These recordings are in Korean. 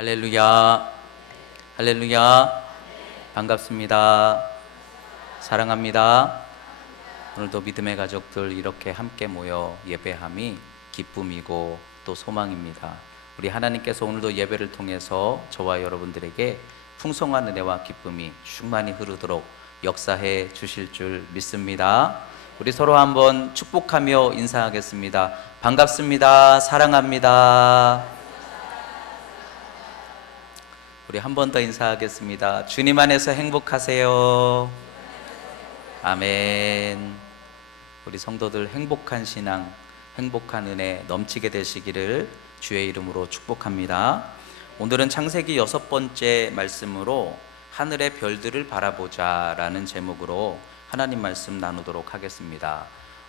할렐루야, 할렐루야, 반갑습니다. 사랑합니다. 오늘도 믿음의 가족들 이렇게 함께 모여 예배함이 기쁨이고 또 소망입니다. 우리 하나님께서 오늘도 예배를 통해서 저와 여러분들에게 풍성한 은혜와 기쁨이 충만히 흐르도록 역사해 주실 줄 믿습니다. 우리 서로 한번 축복하며 인사하겠습니다. 반갑습니다. 사랑합니다. 우리 한 번 더 인사하겠습니다. 주님 안에서 행복하세요. 아멘. 우리 성도들 행복한 신앙, 행복한 은혜 넘치게 되시기를 주의 이름으로 축복합니다. 오늘은 창세기 6번째 말씀으로 하늘의 별들을 바라보자 라는 제목으로 하나님 말씀 나누도록 하겠습니다.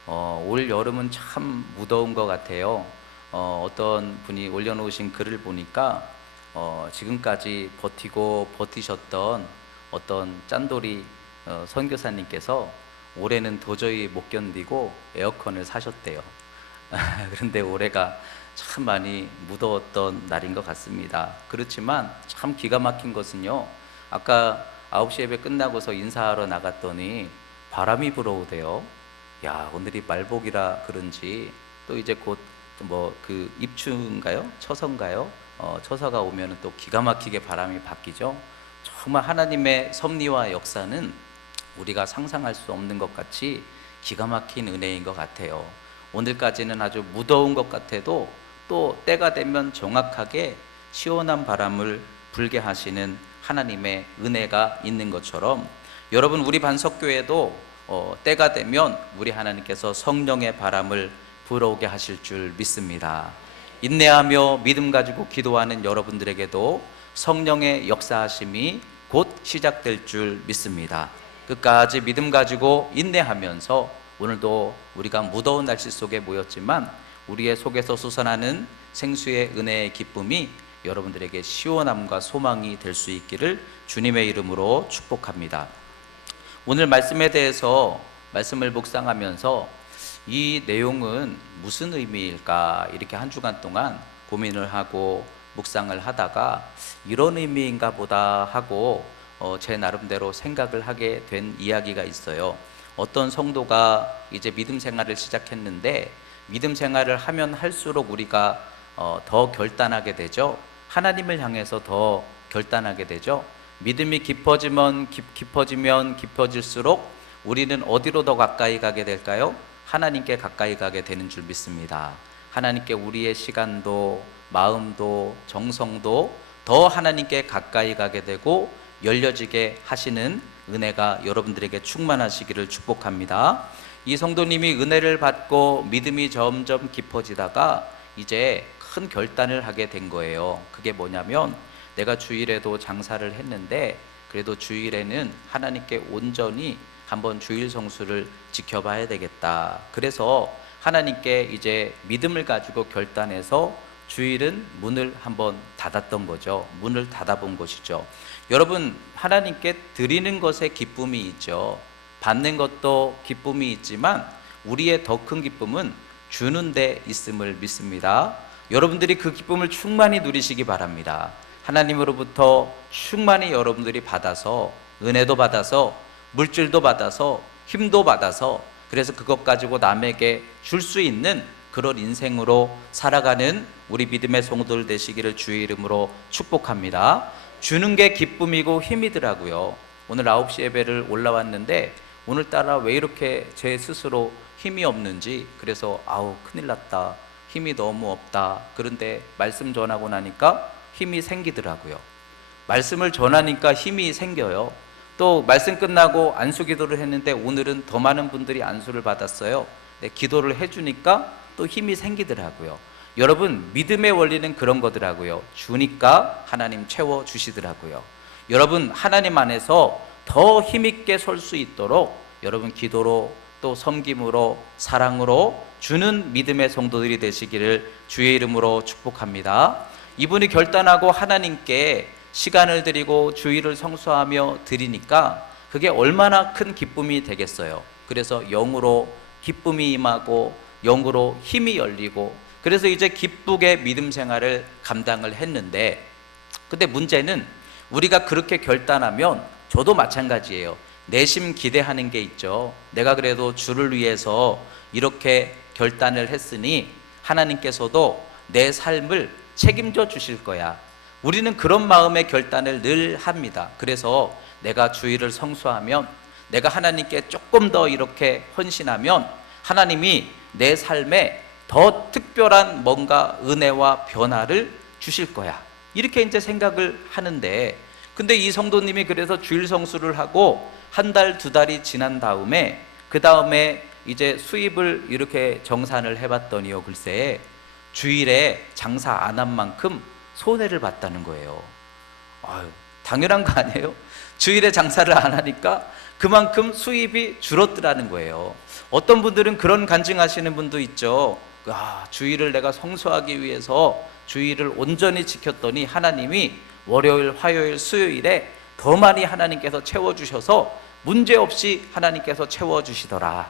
올 여름은 참 무더운 것 같아요. 어떤 분이 올려놓으신 글을 보니까 지금까지 버티셨던 어떤 짠돌이 선교사님께서 올해는 도저히 못 견디고 에어컨을 사셨대요. 그런데 올해가 참 많이 무더웠던 날인 것 같습니다. 그렇지만 참 기가 막힌 것은요, 아까 9시 예배 끝나고서 인사하러 나갔더니 바람이 불어오대요. 야, 오늘이 말복이라 그런지 또 이제 곧 그 입추인가요? 처서인가요? 처서가 오면 또 기가 막히게 바람이 바뀌죠. 정말 하나님의 섭리와 역사는 우리가 상상할 수 없는 것 같이 기가 막힌 은혜인 것 같아요. 오늘까지는 아주 무더운 것 같아도 또 때가 되면 정확하게 시원한 바람을 불게 하시는 하나님의 은혜가 있는 것처럼, 여러분, 우리 반석교회도 때가 되면 우리 하나님께서 성령의 바람을 불어오게 하실 줄 믿습니다. 인내하며 믿음 가지고 기도하는 여러분들에게도 성령의 역사하심이 곧 시작될 줄 믿습니다. 끝까지 믿음 가지고 인내하면서 오늘도 우리가 무더운 날씨 속에 모였지만 우리의 속에서 솟아나는 생수의 은혜의 기쁨이 여러분들에게 시원함과 소망이 될 수 있기를 주님의 이름으로 축복합니다. 오늘 말씀에 대해서 말씀을 묵상하면서 이 내용은 무슨 의미일까 이렇게 한 주간 동안 고민을 하고 묵상을 하다가 이런 의미인가 보다 하고 제 나름대로 생각을 하게 된 이야기가 있어요. 어떤 성도가 이제 믿음 생활을 시작했는데 믿음 생활을 하면 할수록 우리가 더 결단하게 되죠. 하나님을 향해서 더 결단하게 되죠. 믿음이 깊어지면 깊어질수록 우리는 어디로 더 가까이 가게 될까요? 하나님께 가까이 가게 되는 줄 믿습니다. 하나님께 우리의 시간도 마음도 정성도 더 하나님께 가까이 가게 되고 열려지게 하시는 은혜가 여러분들에게 충만하시기를 축복합니다. 이 성도님이 은혜를 받고 믿음이 점점 깊어지다가 이제 큰 결단을 하게 된 거예요. 그게 뭐냐면, 내가 주일에도 장사를 했는데 그래도 주일에는 하나님께 온전히 한번 주일 성수를 지켜봐야 되겠다. 그래서 하나님께 이제 믿음을 가지고 결단해서 주일은 문을 한번 닫았던 거죠. 문을 닫아본 것이죠. 여러분, 하나님께 드리는 것에 기쁨이 있죠. 받는 것도 기쁨이 있지만 우리의 더 큰 기쁨은 주는 데 있음을 믿습니다. 여러분들이 그 기쁨을 충만히 누리시기 바랍니다. 하나님으로부터 충만히 여러분들이 받아서, 은혜도 받아서, 물질도 받아서, 힘도 받아서, 그래서 그것 가지고 남에게 줄 수 있는 그런 인생으로 살아가는 우리 믿음의 성도들 되시기를 주의 이름으로 축복합니다. 주는 게 기쁨이고 힘이더라고요. 오늘 9시 예배를 올라왔는데 오늘따라 왜 이렇게 제 스스로 힘이 없는지, 그래서 큰일 났다, 힘이 너무 없다. 그런데 말씀 전하고 나니까 힘이 생기더라고요. 말씀을 전하니까 힘이 생겨요. 또 말씀 끝나고 안수 기도를 했는데 오늘은 더 많은 분들이 안수를 받았어요. 기도를 해주니까 또 힘이 생기더라고요. 여러분, 믿음의 원리는 그런 거더라고요. 주니까 하나님 채워주시더라고요. 여러분, 하나님 안에서 더 힘있게 설 수 있도록 여러분 기도로 또 섬김으로 사랑으로 주는 믿음의 성도들이 되시기를 주의 이름으로 축복합니다. 이분이 결단하고 하나님께 시간을 드리고 주일을 성수하며 드리니까 그게 얼마나 큰 기쁨이 되겠어요. 그래서 영으로 기쁨이 임하고 영으로 힘이 열리고, 그래서 이제 기쁘게 믿음 생활을 감당을 했는데, 근데 문제는 우리가 그렇게 결단하면 저도 마찬가지예요. 내심 기대하는 게 있죠. 내가 그래도 주를 위해서 이렇게 결단을 했으니 하나님께서도 내 삶을 책임져 주실 거야. 우리는 그런 마음의 결단을 늘 합니다. 그래서 내가 주일을 성수하면, 내가 하나님께 조금 더 이렇게 헌신하면 하나님이 내 삶에 더 특별한 뭔가 은혜와 변화를 주실 거야. 이렇게 이제 생각을 하는데, 근데 이 성도님이 그래서 주일 성수를 하고 한 달, 두 달이 지난 다음에 그 다음에 이제 수입을 이렇게 정산을 해봤더니요, 글쎄 주일에 장사 안 한 만큼 손해를 봤다는 거예요. 아유, 당연한 거 아니에요? 주일에 장사를 안 하니까 그만큼 수입이 줄었더라는 거예요. 어떤 분들은 그런 간증하시는 분도 있죠. 주일을 내가 성수하기 위해서 주일을 온전히 지켰더니 하나님이 월요일, 화요일, 수요일에 더 많이 하나님께서 채워주셔서 문제없이 하나님께서 채워주시더라.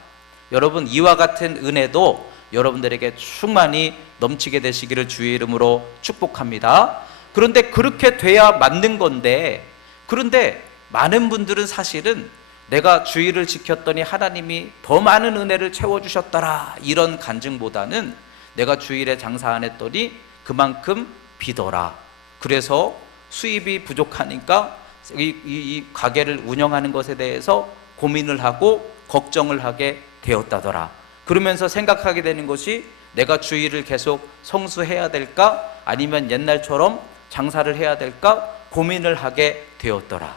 여러분, 이와 같은 은혜도 여러분들에게 충만히 넘치게 되시기를 주의 이름으로 축복합니다. 그런데 그렇게 돼야 맞는 건데, 그런데 많은 분들은 사실은 내가 주일을 지켰더니 하나님이 더 많은 은혜를 채워주셨더라, 이런 간증보다는 내가 주일에 장사 안 했더니 그만큼 비더라, 그래서 수입이 부족하니까 이 가게를 운영하는 것에 대해서 고민을 하고 걱정을 하게 되었다더라. 그러면서 생각하게 되는 것이, 내가 주일을 계속 성수해야 될까, 아니면 옛날처럼 장사를 해야 될까 고민을 하게 되었더라.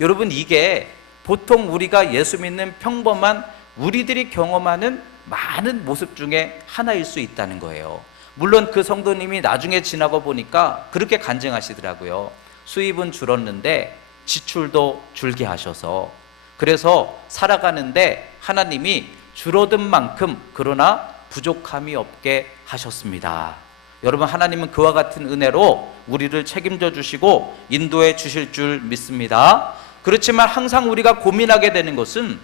여러분, 이게 보통 우리가 예수 믿는 평범한 우리들이 경험하는 많은 모습 중에 하나일 수 있다는 거예요. 물론 그 성도님이 나중에 지나고 보니까 그렇게 간증하시더라고요. 수입은 줄었는데 지출도 줄게 하셔서, 그래서 살아가는데 하나님이 줄어든 만큼 그러나 부족함이 없게 하셨습니다. 여러분, 하나님은 그와 같은 은혜로 우리를 책임져 주시고 인도해 주실 줄 믿습니다. 그렇지만 항상 우리가 고민하게 되는 것은,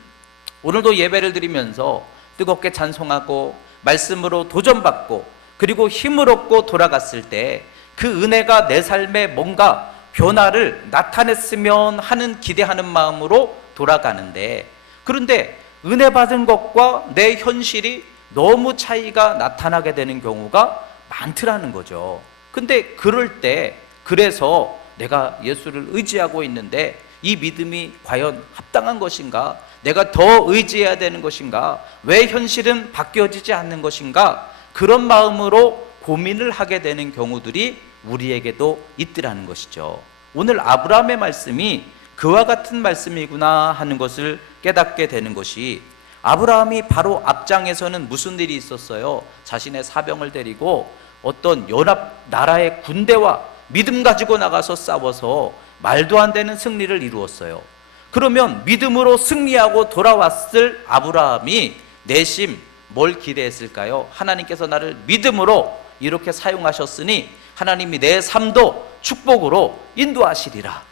오늘도 예배를 드리면서 뜨겁게 찬송하고 말씀으로 도전받고 그리고 힘을 얻고 돌아갔을 때 그 은혜가 내 삶에 뭔가 변화를 나타냈으면 하는 기대하는 마음으로 돌아가는데, 그런데 은혜 받은 것과 내 현실이 너무 차이가 나타나게 되는 경우가 많더라는 거죠. 근데 그럴 때, 그래서 내가 예수를 의지하고 있는데 이 믿음이 과연 합당한 것인가? 내가 더 의지해야 되는 것인가? 왜 현실은 바뀌어지지 않는 것인가? 그런 마음으로 고민을 하게 되는 경우들이 우리에게도 있더라는 것이죠. 오늘 아브라함의 말씀이 그와 같은 말씀이구나 하는 것을 깨닫게 되는 것이, 아브라함이 바로 앞장에서는 무슨 일이 있었어요? 자신의 사병을 데리고 어떤 연합 나라의 군대와 믿음 가지고 나가서 싸워서 말도 안 되는 승리를 이루었어요. 그러면 믿음으로 승리하고 돌아왔을 아브라함이 내심 뭘 기대했을까요? 하나님께서 나를 믿음으로 이렇게 사용하셨으니 하나님이 내 삶도 축복으로 인도하시리라,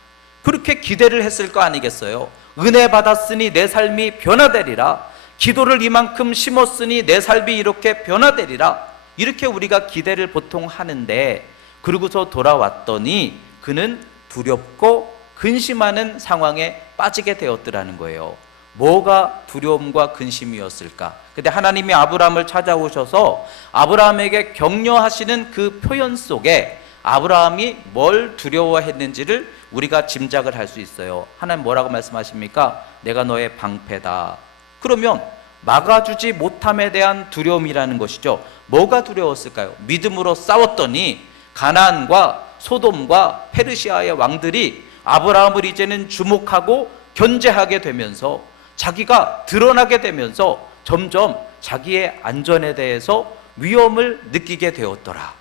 그렇게 기대를 했을 거 아니겠어요? 은혜 받았으니 내 삶이 변화되리라, 기도를 이만큼 심었으니 내 삶이 이렇게 변화되리라, 이렇게 우리가 기대를 보통 하는데, 그러고서 돌아왔더니 그는 두렵고 근심하는 상황에 빠지게 되었더라는 거예요. 뭐가 두려움과 근심이었을까? 근데 하나님이 아브라함을 찾아오셔서 아브라함에게 격려하시는 그 표현 속에 아브라함이 뭘 두려워했는지를 우리가 짐작을 할 수 있어요. 하나님 뭐라고 말씀하십니까? 내가 너의 방패다. 그러면 막아주지 못함에 대한 두려움이라는 것이죠. 뭐가 두려웠을까요? 믿음으로 싸웠더니 가나안과 소돔과 페르시아의 왕들이 아브라함을 이제는 주목하고 견제하게 되면서 자기가 드러나게 되면서 점점 자기의 안전에 대해서 위험을 느끼게 되었더라.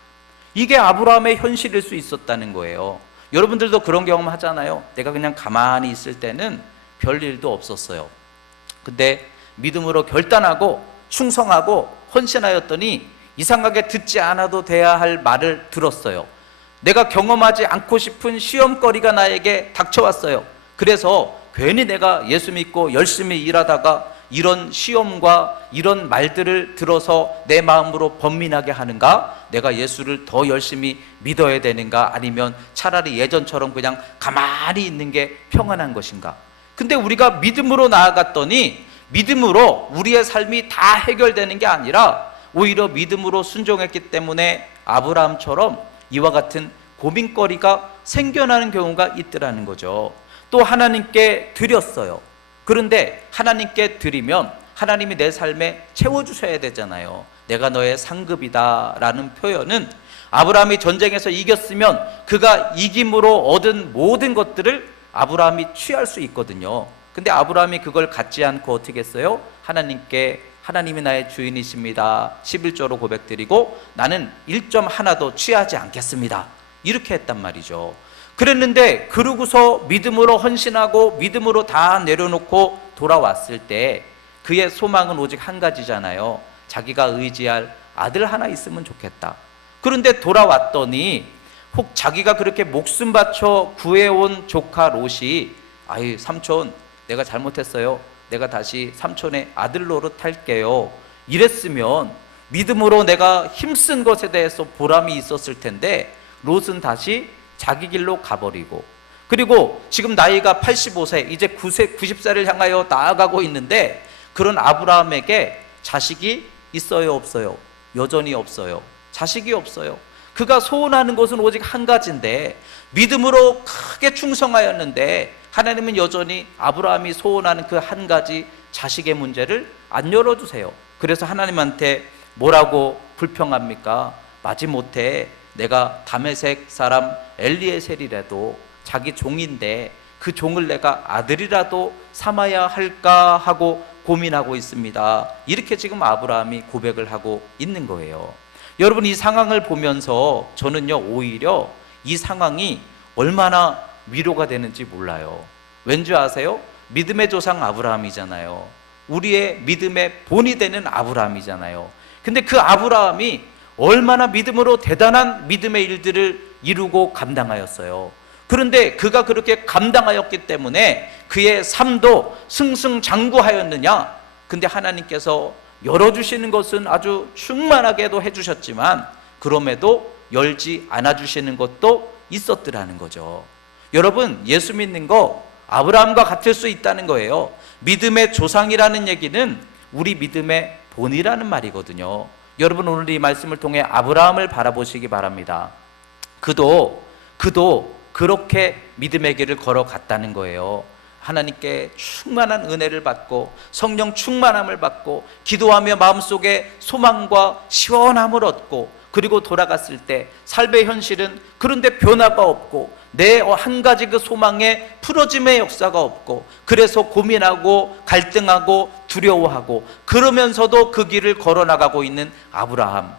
이게 아브라함의 현실일 수 있었다는 거예요. 여러분들도 그런 경험 하잖아요. 내가 그냥 가만히 있을 때는 별 일도 없었어요. 근데 믿음으로 결단하고 충성하고 헌신하였더니 이상하게 듣지 않아도 돼야 할 말을 들었어요. 내가 경험하지 않고 싶은 시험거리가 나에게 닥쳐왔어요. 그래서 괜히 내가 예수 믿고 열심히 일하다가 이런 시험과 이런 말들을 들어서 내 마음으로 번민하게 하는가? 내가 예수를 더 열심히 믿어야 되는가? 아니면 차라리 예전처럼 그냥 가만히 있는 게 평안한 것인가? 근데 우리가 믿음으로 나아갔더니 믿음으로 우리의 삶이 다 해결되는 게 아니라 오히려 믿음으로 순종했기 때문에 아브라함처럼 이와 같은 고민거리가 생겨나는 경우가 있더라는 거죠. 또 하나님께 드렸어요. 그런데 하나님께 드리면 하나님이 내 삶에 채워주셔야 되잖아요. 내가 너의 상급이다 라는 표현은 아브라함이 전쟁에서 이겼으면 그가 이김으로 얻은 모든 것들을 아브라함이 취할 수 있거든요. 근데 아브라함이 그걸 갖지 않고 어떻게 했어요? 하나님께 하나님이 나의 주인이십니다 11조로 고백드리고 나는 1점 하나도 취하지 않겠습니다 이렇게 했단 말이죠. 그랬는데 그러고서 믿음으로 헌신하고 믿음으로 다 내려놓고 돌아왔을 때 그의 소망은 오직 한 가지잖아요. 자기가 의지할 아들 하나 있으면 좋겠다. 그런데 돌아왔더니 혹 자기가 그렇게 목숨 바쳐 구해온 조카 롯이 아이 삼촌 내가 잘못했어요. 내가 다시 삼촌의 아들 노릇할게요. 이랬으면 믿음으로 내가 힘쓴 것에 대해서 보람이 있었을 텐데 롯은 다시 자기 길로 가버리고 그리고 지금 나이가 85세 이제 90세를 향하여 나아가고 있는데 그런 아브라함에게 자식이 있어요 없어요? 여전히 없어요. 자식이 없어요. 그가 소원하는 것은 오직 한 가지인데 믿음으로 크게 충성하였는데 하나님은 여전히 아브라함이 소원하는 그 한 가지 자식의 문제를 안 열어주세요. 그래서 하나님한테 뭐라고 불평합니까? 마지못해 내가 다메섹 사람 엘리에셀이라도 자기 종인데 그 종을 내가 아들이라도 삼아야 할까 하고 고민하고 있습니다. 이렇게 지금 아브라함이 고백을 하고 있는 거예요. 여러분 이 상황을 보면서 저는요 오히려 이 상황이 얼마나 위로가 되는지 몰라요. 왠지 아세요? 믿음의 조상 아브라함이잖아요. 우리의 믿음의 본이 되는 아브라함이잖아요. 근데 그 아브라함이 얼마나 믿음으로 대단한 믿음의 일들을 이루고 감당하였어요. 그런데 그가 그렇게 감당하였기 때문에 그의 삶도 승승장구하였느냐? 근데 하나님께서 열어주시는 것은 아주 충만하게도 해주셨지만 그럼에도 열지 않아주시는 것도 있었더라는 거죠. 여러분 예수 믿는 거 아브라함과 같을 수 있다는 거예요. 믿음의 조상이라는 얘기는 우리 믿음의 본이라는 말이거든요. 여러분 오늘 이 말씀을 통해 아브라함을 바라보시기 바랍니다. 그도 그렇게 믿음의 길을 걸어갔다는 거예요. 하나님께 충만한 은혜를 받고 성령 충만함을 받고 기도하며 마음속에 소망과 시원함을 얻고 그리고 돌아갔을 때 삶의 현실은 그런데 변화가 없고 내 한 가지 그 소망에 풀어짐의 역사가 없고 그래서 고민하고 갈등하고 두려워하고 그러면서도 그 길을 걸어나가고 있는 아브라함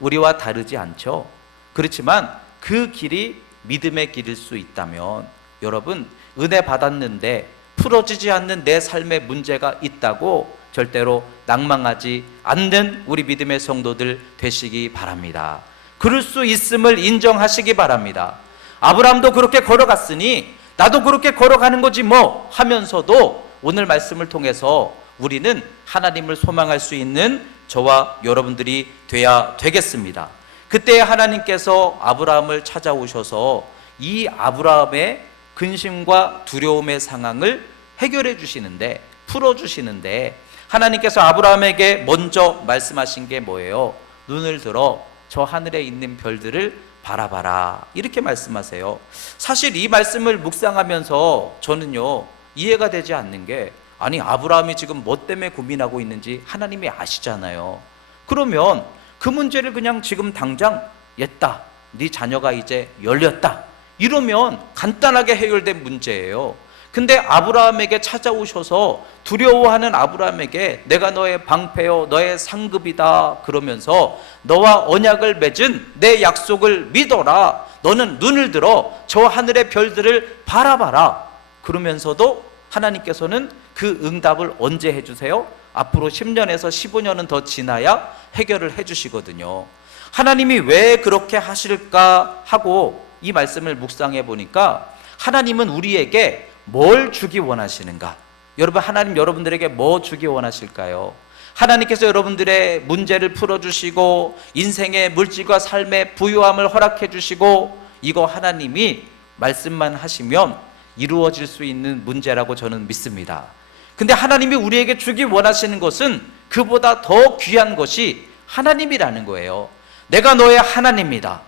우리와 다르지 않죠. 그렇지만 그 길이 믿음의 길일 수 있다면 여러분 은혜 받았는데 풀어지지 않는 내 삶의 문제가 있다고 절대로 낭망하지 않는 우리 믿음의 성도들 되시기 바랍니다. 그럴 수 있음을 인정하시기 바랍니다. 아브라함도 그렇게 걸어갔으니 나도 그렇게 걸어가는 거지 뭐 하면서도 오늘 말씀을 통해서 우리는 하나님을 소망할 수 있는 저와 여러분들이 돼야 되겠습니다. 그때 하나님께서 아브라함을 찾아오셔서 이 아브라함의 근심과 두려움의 상황을 해결해 주시는데 풀어주시는데 하나님께서 아브라함에게 먼저 말씀하신 게 뭐예요? 눈을 들어 저 하늘에 있는 별들을 바라봐라 이렇게 말씀하세요. 사실 이 말씀을 묵상하면서 저는요 이해가 되지 않는 게 아니 아브라함이 지금 뭐 때문에 고민하고 있는지 하나님이 아시잖아요. 그러면 그 문제를 그냥 지금 당장 옛다 네 자녀가 이제 열렸다 이러면 간단하게 해결된 문제예요. 근데 아브라함에게 찾아오셔서 두려워하는 아브라함에게 내가 너의 방패요 너의 상급이다 그러면서 너와 언약을 맺은 내 약속을 믿어라 너는 눈을 들어 저 하늘의 별들을 바라봐라 그러면서도 하나님께서는 그 응답을 언제 해주세요? 앞으로 10년에서 15년은 더 지나야 해결을 해주시거든요. 하나님이 왜 그렇게 하실까 하고 이 말씀을 묵상해 보니까 하나님은 우리에게 뭘 주기 원하시는가? 여러분 하나님 여러분들에게 뭐 주기 원하실까요? 하나님께서 여러분들의 문제를 풀어주시고 인생의 물질과 삶의 부유함을 허락해 주시고 이거 하나님이 말씀만 하시면 이루어질 수 있는 문제라고 저는 믿습니다. 근데 하나님이 우리에게 주기 원하시는 것은 그보다 더 귀한 것이 하나님이라는 거예요. 내가 너의 하나님이다.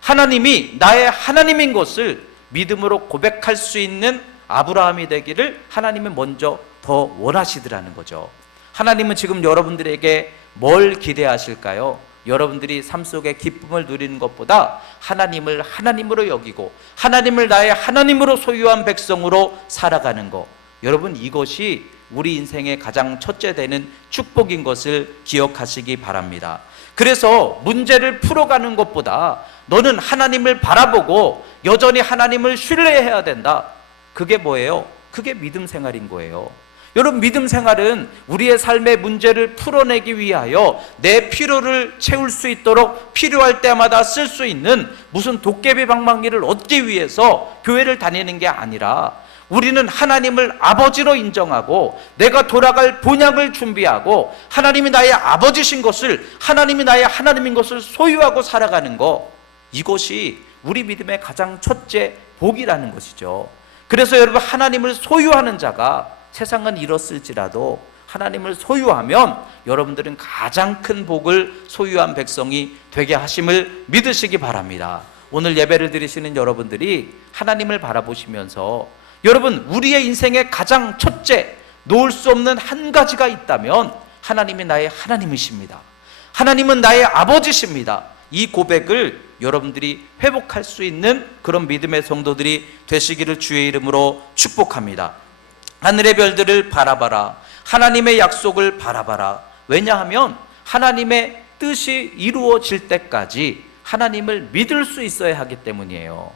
하나님이 나의 하나님인 것을 믿음으로 고백할 수 있는 아브라함이 되기를 하나님은 먼저 더 원하시더라는 거죠. 하나님은 지금 여러분들에게 뭘 기대하실까요? 여러분들이 삶 속에 기쁨을 누리는 것보다 하나님을 하나님으로 여기고 하나님을 나의 하나님으로 소유한 백성으로 살아가는 것, 여러분 이것이 우리 인생의 가장 첫째 되는 축복인 것을 기억하시기 바랍니다. 그래서 문제를 풀어가는 것보다 너는 하나님을 바라보고 여전히 하나님을 신뢰해야 된다. 그게 뭐예요? 그게 믿음 생활인 거예요. 여러분, 믿음 생활은 우리의 삶의 문제를 풀어내기 위하여 내 필요를 채울 수 있도록 필요할 때마다 쓸 수 있는 무슨 도깨비 방망이를 얻기 위해서 교회를 다니는 게 아니라 우리는 하나님을 아버지로 인정하고 내가 돌아갈 본향을 준비하고 하나님이 나의 아버지신 것을, 하나님이 나의 하나님인 것을 소유하고 살아가는 것, 이것이 우리 믿음의 가장 첫째 복이라는 것이죠. 그래서 여러분, 하나님을 소유하는 자가 세상은 잃었을지라도 하나님을 소유하면 여러분들은 가장 큰 복을 소유한 백성이 되게 하심을 믿으시기 바랍니다. 오늘 예배를 드리시는 여러분들이 하나님을 바라보시면서 여러분, 우리의 인생의 가장 첫째 놓을 수 없는 한 가지가 있다면 하나님이 나의 하나님이십니다. 하나님은 나의 아버지십니다. 이 고백을 여러분들이 회복할 수 있는 그런 믿음의 성도들이 되시기를 주의 이름으로 축복합니다. 하늘의 별들을 바라봐라. 하나님의 약속을 바라봐라. 왜냐하면 하나님의 뜻이 이루어질 때까지 하나님을 믿을 수 있어야 하기 때문이에요.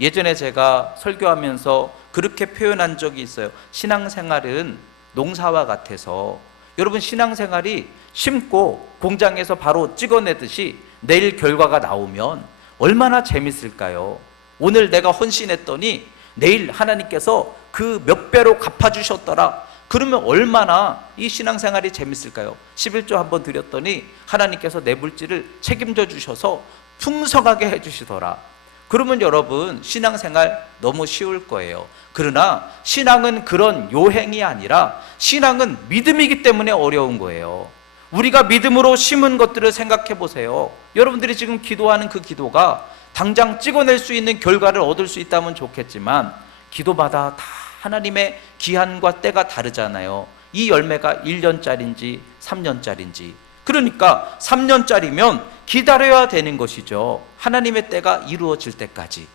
예전에 제가 설교하면서 그렇게 표현한 적이 있어요. 신앙생활은 농사와 같아서, 여러분 신앙생활이 심고 공장에서 바로 찍어내듯이 내일 결과가 나오면 얼마나 재밌을까요? 오늘 내가 헌신했더니 내일 하나님께서 그 몇 배로 갚아주셨더라. 그러면 얼마나 이 신앙생활이 재밌을까요? 11조 한번 드렸더니 하나님께서 내 물질을 책임져 주셔서 풍성하게 해주시더라. 그러면 여러분, 신앙생활 너무 쉬울 거예요. 그러나 신앙은 그런 요행이 아니라 신앙은 믿음이기 때문에 어려운 거예요. 우리가 믿음으로 심은 것들을 생각해 보세요. 여러분들이 지금 기도하는 그 기도가 당장 찍어낼 수 있는 결과를 얻을 수 있다면 좋겠지만 기도마다 다 하나님의 기한과 때가 다르잖아요. 이 열매가 1년짜리인지 3년짜리인지. 그러니까 3년짜리면 기다려야 되는 것이죠. 하나님의 때가 이루어질 때까지.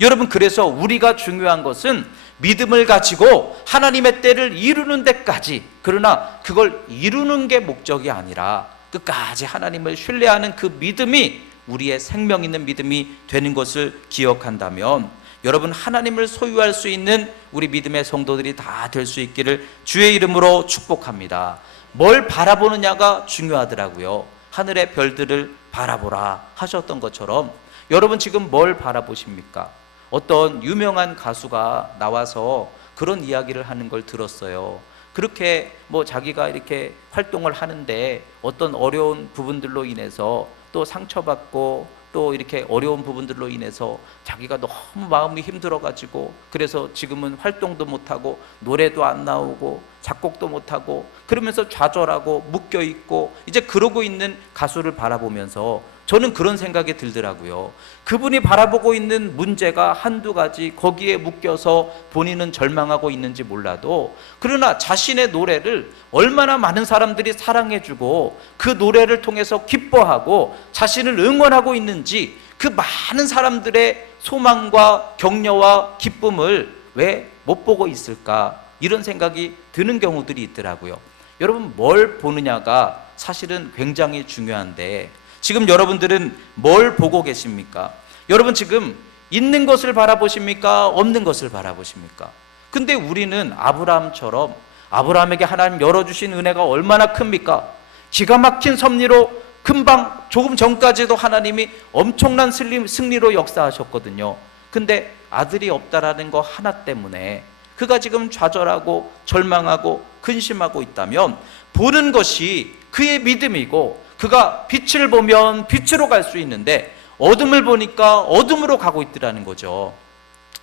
여러분, 그래서 우리가 중요한 것은 믿음을 가지고 하나님의 때를 이루는 데까지, 그러나 그걸 이루는 게 목적이 아니라 끝까지 하나님을 신뢰하는 그 믿음이 우리의 생명 있는 믿음이 되는 것을 기억한다면 여러분, 하나님을 소유할 수 있는 우리 믿음의 성도들이 다 될 수 있기를 주의 이름으로 축복합니다. 뭘 바라보느냐가 중요하더라고요. 하늘의 별들을 바라보라 하셨던 것처럼 여러분 지금 뭘 바라보십니까? 어떤 유명한 가수가 나와서 그런 이야기를 하는 걸 들었어요. 그렇게 자기가 이렇게 활동을 하는데 어떤 어려운 부분들로 인해서 또 상처받고 또 이렇게 어려운 부분들로 인해서 자기가 너무 마음이 힘들어가지고 그래서 지금은 활동도 못하고 노래도 안 나오고 작곡도 못하고 그러면서 좌절하고 묶여있고 이제 그러고 있는 가수를 바라보면서 저는 그런 생각이 들더라고요. 그분이 바라보고 있는 문제가 한두 가지, 거기에 묶여서 본인은 절망하고 있는지 몰라도 그러나 자신의 노래를 얼마나 많은 사람들이 사랑해주고 그 노래를 통해서 기뻐하고 자신을 응원하고 있는지 그 많은 사람들의 소망과 격려와 기쁨을 왜 못 보고 있을까, 이런 생각이 드는 경우들이 있더라고요. 여러분, 뭘 보느냐가 사실은 굉장히 중요한데 지금 여러분들은 뭘 보고 계십니까? 여러분 지금 있는 것을 바라보십니까? 없는 것을 바라보십니까? 근데 우리는 아브라함처럼, 아브라함에게 하나님 열어주신 은혜가 얼마나 큽니까? 기가 막힌 섭리로 금방 조금 전까지도 하나님이 엄청난 승리로 역사하셨거든요. 근데 아들이 없다라는 거 하나 때문에 그가 지금 좌절하고 절망하고 근심하고 있다면 보는 것이 그의 믿음이고, 그가 빛을 보면 빛으로 갈 수 있는데 어둠을 보니까 어둠으로 가고 있더라는 거죠.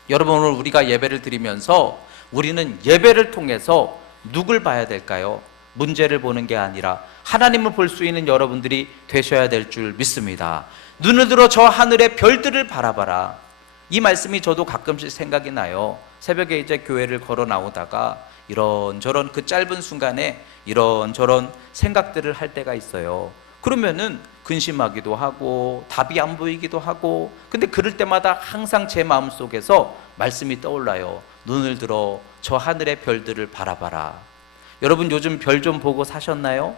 여러분, 오늘 우리가 예배를 드리면서 우리는 예배를 통해서 누굴 봐야 될까요? 문제를 보는 게 아니라 하나님을 볼 수 있는 여러분들이 되셔야 될 줄 믿습니다. 눈을 들어 저 하늘의 별들을 바라봐라. 이 말씀이 저도 가끔씩 생각이 나요. 새벽에 이제 교회를 걸어 나오다가 이런저런 그 짧은 순간에 이런저런 생각들을 할 때가 있어요. 그러면은 근심하기도 하고 답이 안 보이기도 하고, 근데 그럴 때마다 항상 제 마음속에서 말씀이 떠올라요. 눈을 들어 저 하늘의 별들을 바라봐라. 여러분, 요즘 별 좀 보고 사셨나요?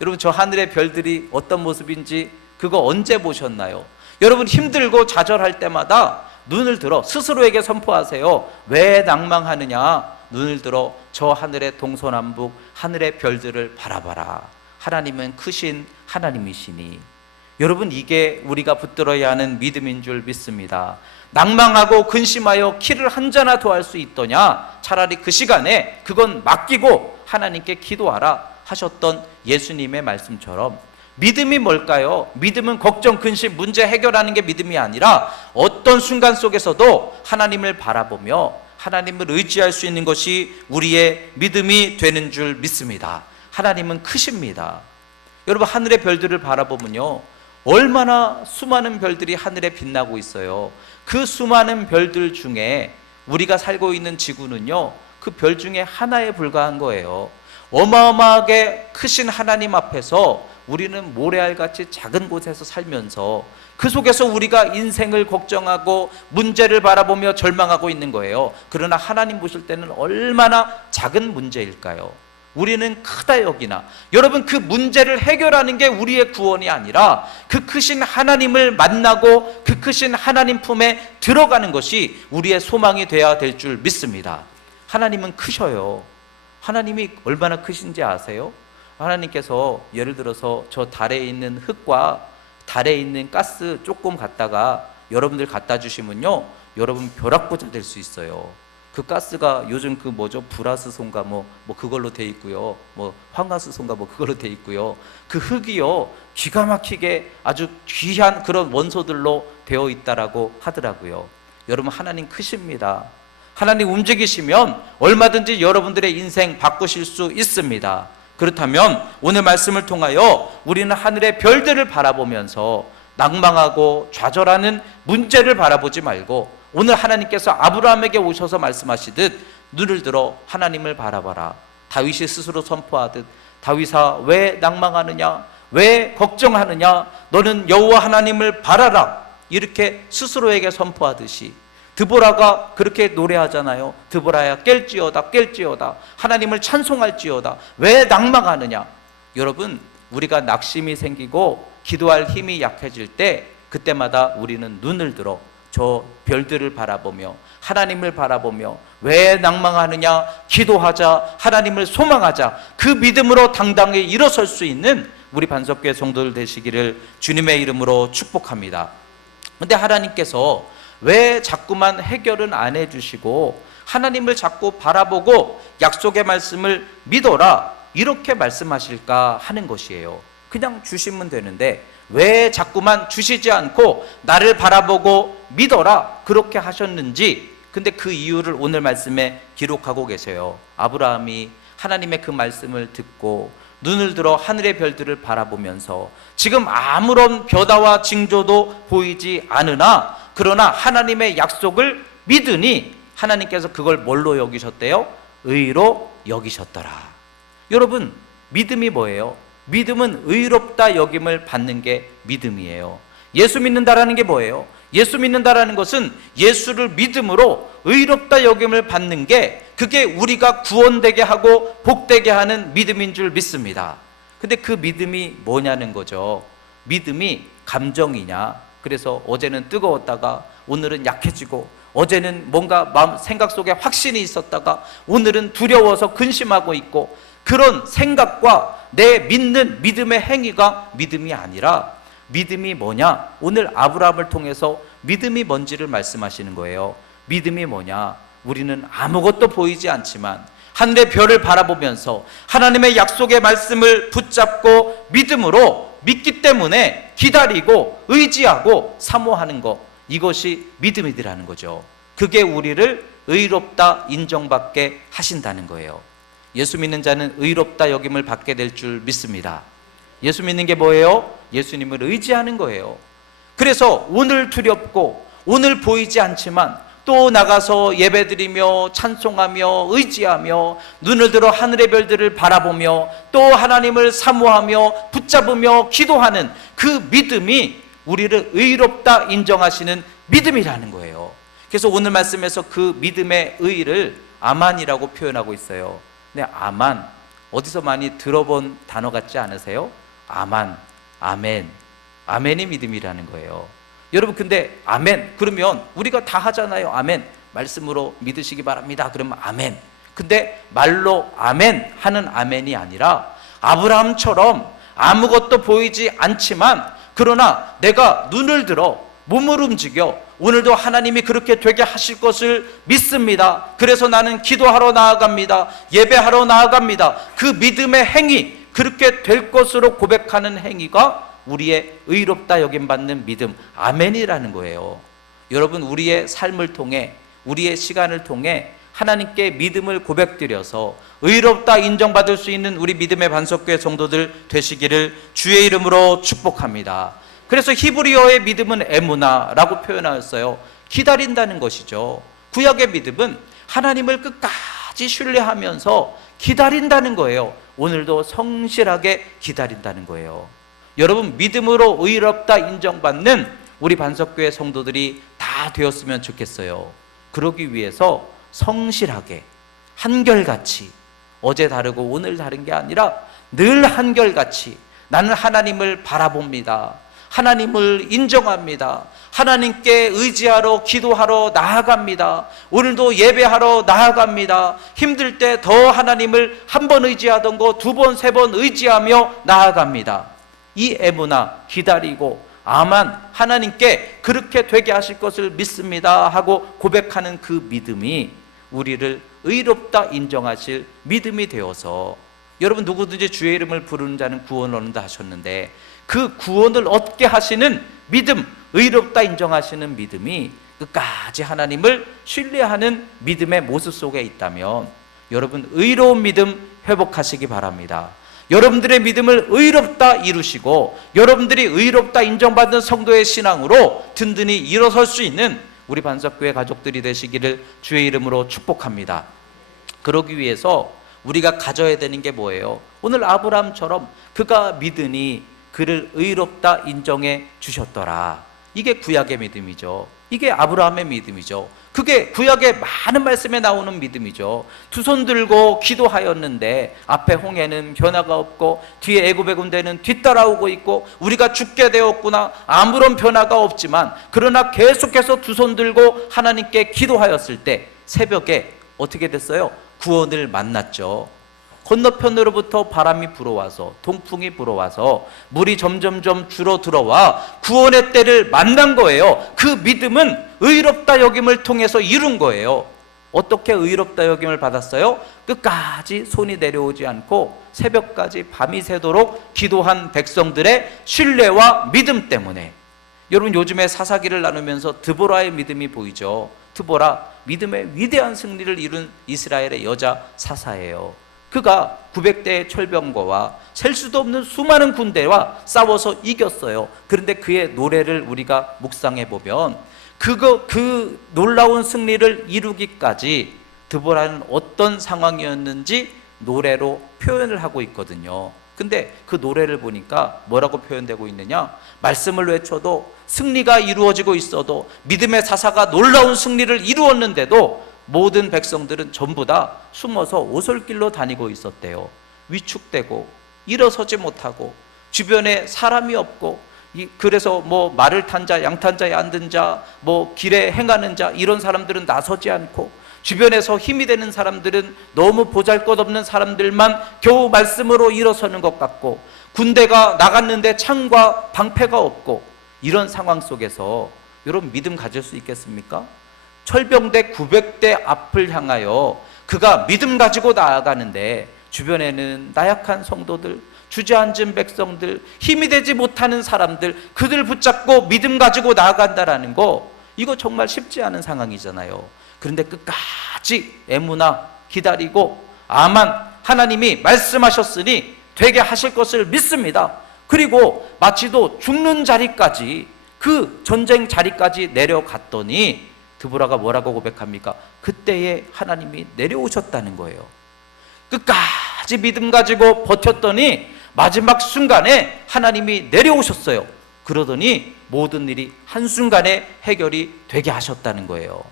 여러분, 저 하늘의 별들이 어떤 모습인지 그거 언제 보셨나요? 여러분, 힘들고 좌절할 때마다 눈을 들어 스스로에게 선포하세요. 왜 낭망하느냐? 눈을 들어 저 하늘의 동서남북 하늘의 별들을 바라봐라. 하나님은 크신 하나님이시니. 여러분, 이게 우리가 붙들어야 하는 믿음인 줄 믿습니다. 낭망하고 근심하여 키를 한 자나 더할 수 있더냐? 차라리 그 시간에 그건 맡기고 하나님께 기도하라 하셨던 예수님의 말씀처럼, 믿음이 뭘까요? 믿음은 걱정, 근심, 문제 해결하는 게 믿음이 아니라 어떤 순간 속에서도 하나님을 바라보며 하나님을 의지할 수 있는 것이 우리의 믿음이 되는 줄 믿습니다. 하나님은 크십니다. 여러분, 하늘의 별들을 바라보면요, 얼마나 수많은 별들이 하늘에 빛나고 있어요. 그 수많은 별들 중에 우리가 살고 있는 지구는요, 그 별 중에 하나에 불과한 거예요. 어마어마하게 크신 하나님 앞에서 우리는 모래알같이 작은 곳에서 살면서 그 속에서 우리가 인생을 걱정하고 문제를 바라보며 절망하고 있는 거예요. 그러나 하나님 보실 때는 얼마나 작은 문제일까요? 우리는 크다 여기나. 여러분, 그 문제를 해결하는 게 우리의 구원이 아니라 그 크신 하나님을 만나고 그 크신 하나님 품에 들어가는 것이 우리의 소망이 되어야 될 줄 믿습니다. 하나님은 크셔요. 하나님이 얼마나 크신지 아세요? 하나님께서 예를 들어서 저 달에 있는 흙과 달에 있는 가스 조금 갖다가 여러분들 갖다 주시면요, 여러분 벼락부자 될 수 있어요. 그 가스가 요즘 그 뭐죠? 불화수소인가 뭐 그걸로 돼 있고요. 뭐 황화수소인가 뭐 그걸로 돼 있고요. 그 흙이요, 기가 막히게 아주 귀한 그런 원소들로 되어 있다라고 하더라고요. 여러분, 하나님 크십니다. 하나님 움직이시면 얼마든지 여러분들의 인생 바꾸실 수 있습니다. 그렇다면 오늘 말씀을 통하여 우리는 하늘의 별들을 바라보면서 낭망하고 좌절하는 문제를 바라보지 말고, 오늘 하나님께서 아브라함에게 오셔서 말씀하시듯 눈을 들어 하나님을 바라봐라. 다윗이 스스로 선포하듯, 다윗아 왜 낭망하느냐? 왜 걱정하느냐? 너는 여호와 하나님을 바라라. 이렇게 스스로에게 선포하듯이 드보라가 그렇게 노래하잖아요. 드보라야 깰지어다 깰지어다, 하나님을 찬송할지어다. 왜 낭망하느냐? 여러분, 우리가 낙심이 생기고 기도할 힘이 약해질 때, 그때마다 우리는 눈을 들어 저 별들을 바라보며 하나님을 바라보며 왜 낭망하느냐? 기도하자, 하나님을 소망하자. 그 믿음으로 당당히 일어설 수 있는 우리 반석교회 성도들 되시기를 주님의 이름으로 축복합니다. 근데 하나님께서 왜 자꾸만 해결은 안 해주시고 하나님을 자꾸 바라보고 약속의 말씀을 믿어라 이렇게 말씀하실까 하는 것이에요. 그냥 주시면 되는데 왜 자꾸만 주시지 않고 나를 바라보고 믿어라 그렇게 하셨는지, 근데 그 이유를 오늘 말씀에 기록하고 계세요. 아브라함이 하나님의 그 말씀을 듣고 눈을 들어 하늘의 별들을 바라보면서 지금 아무런 변화와 징조도 보이지 않으나 그러나 하나님의 약속을 믿으니 하나님께서 그걸 뭘로 여기셨대요? 의로 여기셨더라. 여러분, 믿음이 뭐예요? 믿음은 의롭다 여김을 받는 게 믿음이에요. 예수 믿는다라는 게 뭐예요? 예수 믿는다라는 것은 예수를 믿음으로 의롭다 여김을 받는 게, 그게 우리가 구원되게 하고 복되게 하는 믿음인 줄 믿습니다. 근데 그 믿음이 뭐냐는 거죠. 믿음이 감정이냐? 그래서 어제는 뜨거웠다가 오늘은 약해지고, 어제는 뭔가 마음 생각 속에 확신이 있었다가 오늘은 두려워서 근심하고 있고, 그런 생각과 내 믿는 믿음의 행위가 믿음이 아니라, 믿음이 뭐냐? 오늘 아브라함을 통해서 믿음이 뭔지를 말씀하시는 거예요. 믿음이 뭐냐? 우리는 아무것도 보이지 않지만 하늘의 별을 바라보면서 하나님의 약속의 말씀을 붙잡고 믿음으로 믿기 때문에 기다리고 의지하고 사모하는 것, 이것이 믿음이라는 거죠. 그게 우리를 의롭다 인정받게 하신다는 거예요. 예수 믿는 자는 의롭다 여김을 받게 될 줄 믿습니다. 예수 믿는 게 뭐예요? 예수님을 의지하는 거예요. 그래서 오늘 두렵고 오늘 보이지 않지만 또 나가서 예배드리며 찬송하며 의지하며 눈을 들어 하늘의 별들을 바라보며 또 하나님을 사모하며 붙잡으며 기도하는 그 믿음이 우리를 의롭다 인정하시는 믿음이라는 거예요. 그래서 오늘 말씀에서 그 믿음의 의를 아만이라고 표현하고 있어요. 근데 아만, 어디서 많이 들어본 단어 같지 않으세요? 아만, 아멘, 아멘이 믿음이라는 거예요. 여러분, 근데 아멘 그러면 우리가 다 하잖아요. 아멘, 말씀으로 믿으시기 바랍니다. 그러면 아멘. 근데 말로 아멘 하는 아멘이 아니라 아브라함처럼 아무것도 보이지 않지만 그러나 내가 눈을 들어 몸을 움직여 오늘도 하나님이 그렇게 되게 하실 것을 믿습니다. 그래서 나는 기도하러 나아갑니다. 예배하러 나아갑니다. 그 믿음의 행위, 그렇게 될 것으로 고백하는 행위가 우리의 의롭다 여김받는 믿음, 아멘이라는 거예요. 여러분, 우리의 삶을 통해, 우리의 시간을 통해 하나님께 믿음을 고백드려서 의롭다 인정받을 수 있는 우리 믿음의 반석교회 성도들 되시기를 주의 이름으로 축복합니다. 그래서 히브리어의 믿음은 에무나라고 표현하였어요. 기다린다는 것이죠. 구약의 믿음은 하나님을 끝까지 신뢰하면서 기다린다는 거예요. 오늘도 성실하게 기다린다는 거예요. 여러분, 믿음으로 의롭다 인정받는 우리 반석교회 성도들이 다 되었으면 좋겠어요. 그러기 위해서 성실하게, 한결같이, 어제 다르고 오늘 다른 게 아니라 늘 한결같이 나는 하나님을 바라봅니다. 하나님을 인정합니다. 하나님께 의지하러 기도하러 나아갑니다. 오늘도 예배하러 나아갑니다. 힘들 때 더 하나님을 한 번 의지하던 거 두 번, 세 번 의지하며 나아갑니다. 이 에무나, 기다리고 아만, 하나님께 그렇게 되게 하실 것을 믿습니다 하고 고백하는 그 믿음이 우리를 의롭다 인정하실 믿음이 되어서, 여러분, 누구든지 주의 이름을 부르는 자는 구원을 얻는다 하셨는데 그 구원을 얻게 하시는 믿음, 의롭다 인정하시는 믿음이 끝까지 하나님을 신뢰하는 믿음의 모습 속에 있다면 여러분, 의로운 믿음 회복하시기 바랍니다. 여러분들의 믿음을 의롭다 이루시고 여러분들이 의롭다 인정받는 성도의 신앙으로 든든히 일어설 수 있는 우리 반석교회 가족들이 되시기를 주의 이름으로 축복합니다. 그러기 위해서 우리가 가져야 되는 게 뭐예요? 오늘 아브라함처럼 그가 믿으니 그를 의롭다 인정해 주셨더라. 이게 구약의 믿음이죠. 이게 아브라함의 믿음이죠. 그게 구약의 많은 말씀에 나오는 믿음이죠. 두 손 들고 기도하였는데 앞에 홍해는 변화가 없고 뒤에 애굽의 군대는 뒤따라오고 있고 우리가 죽게 되었구나, 아무런 변화가 없지만 그러나 계속해서 두 손 들고 하나님께 기도하였을 때 새벽에 어떻게 됐어요? 구원을 만났죠. 건너편으로부터 바람이 불어와서, 동풍이 불어와서 물이 점점점 줄어들어와 구원의 때를 만난 거예요. 그 믿음은 의롭다 여김을 통해서 이룬 거예요. 어떻게 의롭다 여김을 받았어요? 끝까지 손이 내려오지 않고 새벽까지 밤이 새도록 기도한 백성들의 신뢰와 믿음 때문에. 여러분, 요즘에 사사기를 나누면서 드보라의 믿음이 보이죠. 드보라, 믿음의 위대한 승리를 이룬 이스라엘의 여자 사사예요. 그가 900대의 철병거와 셀 수도 없는 수많은 군대와 싸워서 이겼어요. 그런데 그의 노래를 우리가 묵상해 보면 그 놀라운 승리를 이루기까지 드보라는 어떤 상황이었는지 노래로 표현을 하고 있거든요. 근데 그 노래를 보니까 뭐라고 표현되고 있느냐? 말씀을 외쳐도 승리가 이루어지고 있어도, 믿음의 사사가 놀라운 승리를 이루었는데도 모든 백성들은 전부 다 숨어서 오솔길로 다니고 있었대요. 위축되고 일어서지 못하고 주변에 사람이 없고, 그래서 뭐 말을 탄 자, 양 탄 자에 앉은 자, 뭐 길에 행하는 자, 이런 사람들은 나서지 않고, 주변에서 힘이 되는 사람들은 너무 보잘것없는 사람들만 겨우 말씀으로 일어서는 것 같고, 군대가 나갔는데 창과 방패가 없고, 이런 상황 속에서 여러분, 믿음 가질 수 있겠습니까? 철병대 900대 앞을 향하여 그가 믿음 가지고 나아가는데 주변에는 나약한 성도들, 주저앉은 백성들, 힘이 되지 못하는 사람들, 그들 붙잡고 믿음 가지고 나아간다라는 거, 이거 정말 쉽지 않은 상황이잖아요. 그런데 끝까지 애무나 기다리고 아만 하나님이 말씀하셨으니 되게 하실 것을 믿습니다. 그리고 마치도 죽는 자리까지, 그 전쟁 자리까지 내려갔더니 드보라가 뭐라고 고백합니까? 그때에 하나님이 내려오셨다는 거예요. 끝까지 믿음 가지고 버텼더니 마지막 순간에 하나님이 내려오셨어요. 그러더니 모든 일이 한순간에 해결이 되게 하셨다는 거예요.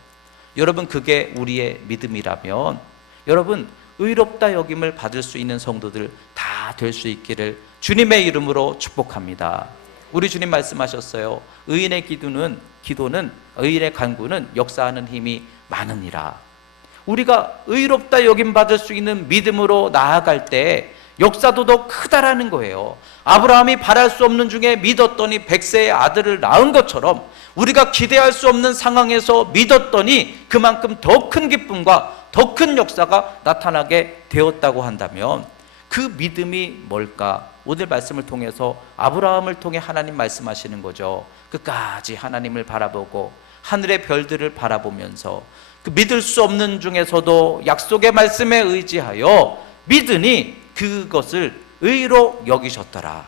여러분, 그게 우리의 믿음이라면 여러분, 의롭다 여김을 받을 수 있는 성도들 다 될 수 있기를 주님의 이름으로 축복합니다. 우리 주님 말씀하셨어요. 의인의 기도는 의인의 간구는 역사하는 힘이 많으니라. 우리가 의롭다 여김 받을 수 있는 믿음으로 나아갈 때 역사도 더 크다라는 거예요. 아브라함이 바랄 수 없는 중에 믿었더니 100세의 아들을 낳은 것처럼 우리가 기대할 수 없는 상황에서 믿었더니 그만큼 더 큰 기쁨과 더 큰 역사가 나타나게 되었다고 한다면 그 믿음이 뭘까? 오늘 말씀을 통해서 아브라함을 통해 하나님 말씀하시는 거죠. 끝까지 하나님을 바라보고 하늘의 별들을 바라보면서 그 믿을 수 없는 중에서도 약속의 말씀에 의지하여 믿으니 그것을 의로 여기셨더라.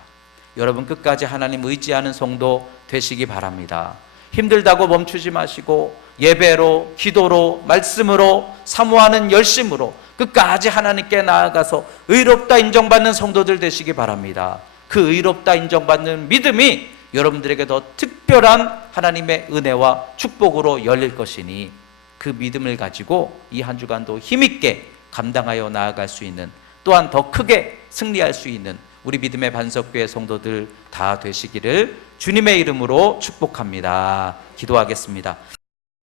여러분, 끝까지 하나님 의지하는 성도 되시기 바랍니다. 힘들다고 멈추지 마시고 예배로, 기도로, 말씀으로, 사모하는 열심으로 끝까지 하나님께 나아가서 의롭다 인정받는 성도들 되시기 바랍니다. 그 의롭다 인정받는 믿음이 여러분들에게 더 특별한 하나님의 은혜와 축복으로 열릴 것이니 그 믿음을 가지고 이 한 주간도 힘있게 감당하여 나아갈 수 있는, 또한 더 크게 승리할 수 있는 우리 믿음의 반석교회 성도들 다 되시기를 주님의 이름으로 축복합니다. 기도하겠습니다.